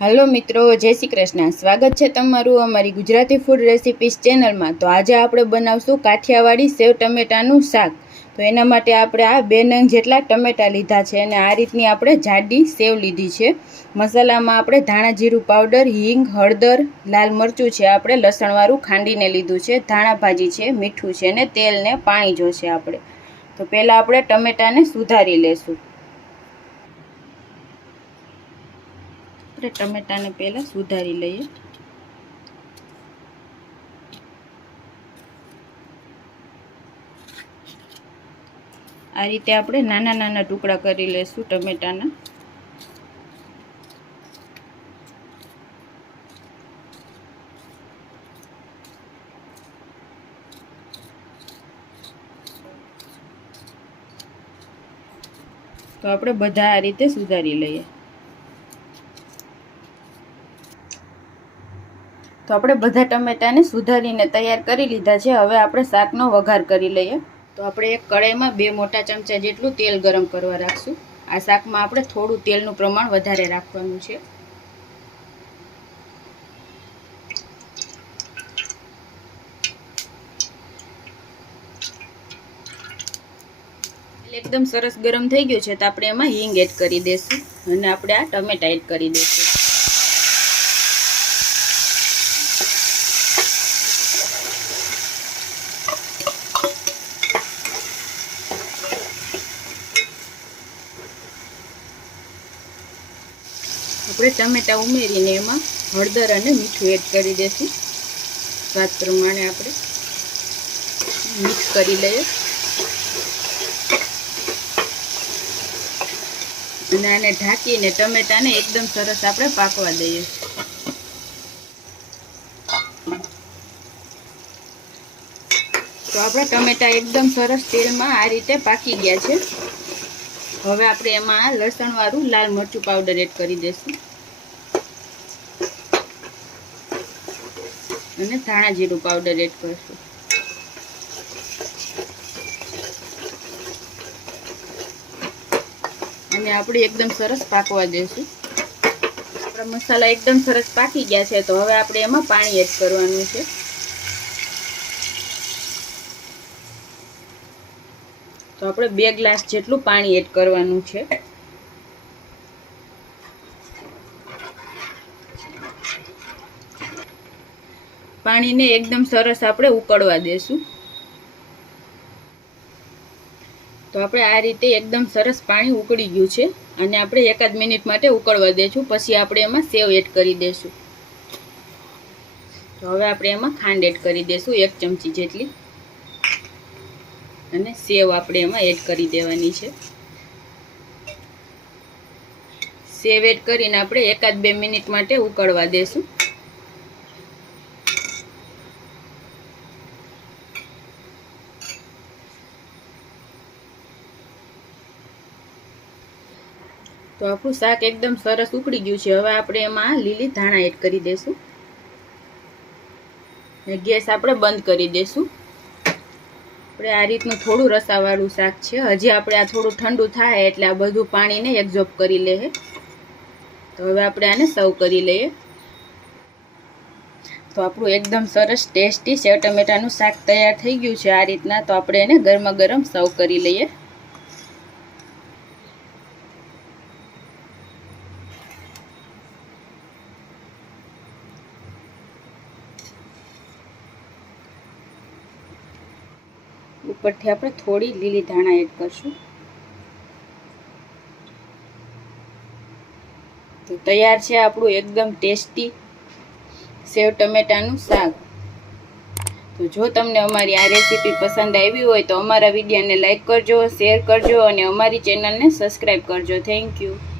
Hello मित्रों, जय श्री कृष्ण। स्वागत है तमारू अमारी गुजराती फूड रेसिपीज चेनल में। तो आज आपणे बनावशुं काठियावाड़ी सेव टमेटानुं शाक। तो एना माटे आपणे आ 2 नंग जेटला टमेटा लीधा छे अने आ रीतनी आपणे जाडी सेव लीधी छे। मसालामां आपणे धाणा जीरुं पाउडर, हींग, हळदर, लाल मरचुं छे, आपणे लसणवाळुं खांडीने लीधुं छे, धाणा भाजी छे, मीठुं छे अने तेल ने पाणी जोईशे आपणे। तो पहेला आपणे टमेटाने सुधारी लेशुं। टमेटाने पहला सुधारी लईए। आ रीते आपणे नाना नाना टुकड़ा करी लेशुं टमेटाना। तो आपणे बधा आ रीते सुधारी लईए। तो आपणे बधा टमेटाने सुधारीने तैयार करी लीधा छे। हवे आपणे शाकनो वघार करी लईए। तो आपणे एक कढ़ाईमां 2 मोटा चमचा जेटલું तेल गरम करवा राखशुं। आ शाकमां आपणे थोडું तेलનું प्रमाण વધારે રાખવાનું છે। તેલ એકદમ સરસ ગરમ થઈ ગયું છે તો આપણે એમાં હિંગ એડ કરી દેશું અને આપણે આ ટમેટા એડ કરી દેશું। આપણે ટમેટા ઉમેરીને એમાં હળદર અને મીઠું એડ કરી દઈશું। સ્વાદ પ્રમાણે આપણે મિક્સ કરી લઈએ અને આને ઢાંકીને ટમેટાને એકદમ સરસ આપણે પાકવા દઈએ। તો આપણા ટમેટા એકદમ સરસ તેલમાં આ રીતે પાકી ગયા છે। હવે આપણે એમાં લસણવાળું લાલ મરચું પાવડર એડ કરી દઈશું અને ધાણા જીરું પાવડર એડ કરશું અને આપણે એકદમ સરસ પાકવા દઈશું। આપણા મસાલા એકદમ સરસ પાકી ગયા છે તો હવે આપણે એમાં પાણી એડ કરવાનું છે। તો આપણે 2 ગ્લાસ જેટલું પાણી એડ કરવાનું છે। પાણીને એકદમ સરસ આપણે ઉકળવા દેશું। તો આપણે આ રીતે એકદમ સરસ પાણી ઉકળી ગયું છે અને આપણે 1 મિનિટ માટે ઉકળવા દેશું। પછી આપણે એમાં સેવ એડ કરી દેશું। તો હવે આપણે એમાં ખાંડ એડ કરી દેશું 1 ચમચી જેટલી અને સેવ આપણે એમાં એડ કરી દેવાની છે। સેવ એડ કરીને આપણે 1-2 મિનિટ માટે ઉકળવા દેશું। તો આપણું શાક એકદમ સરસ ઉકળી ગયું છે। હવે આપણે એમાં લીલી ધાણા એડ કરી દેશું અને ગેસ આપણે બંધ કરી દેશું। આપણે આ રીતનું થોડું રસાવાળું શાક છે। હજી આપણે આ થોડું ઠંડુ થાય એટલે આ બધું પાણીને એબ્ઝોર્બ કરી લે। તો હવે આપણે આને સર્વ કરી લઈએ। તો આપણું એકદમ સરસ ટેસ્ટી સેવ ટમેટાનું શાક તૈયાર થઈ ગયું છે આ રીતના। તો આપણે એને ગરમા ગરમ સર્વ કરી લઈએ। ઉપરથી આપણે થોડી લીલી ધાણા એડ કરશું। તો તૈયાર છે આપણું એકદમ ટેસ્ટી સેવ ટમેટાનું શાક। તો જો તમને અમારી આ રેસીપી પસંદ આવી હોય તો અમારા વિડીયોને લાઈક કરજો, શેર કરજો અને અમારી ચેનલને સબસ્ક્રાઈબ કરજો। Thank you.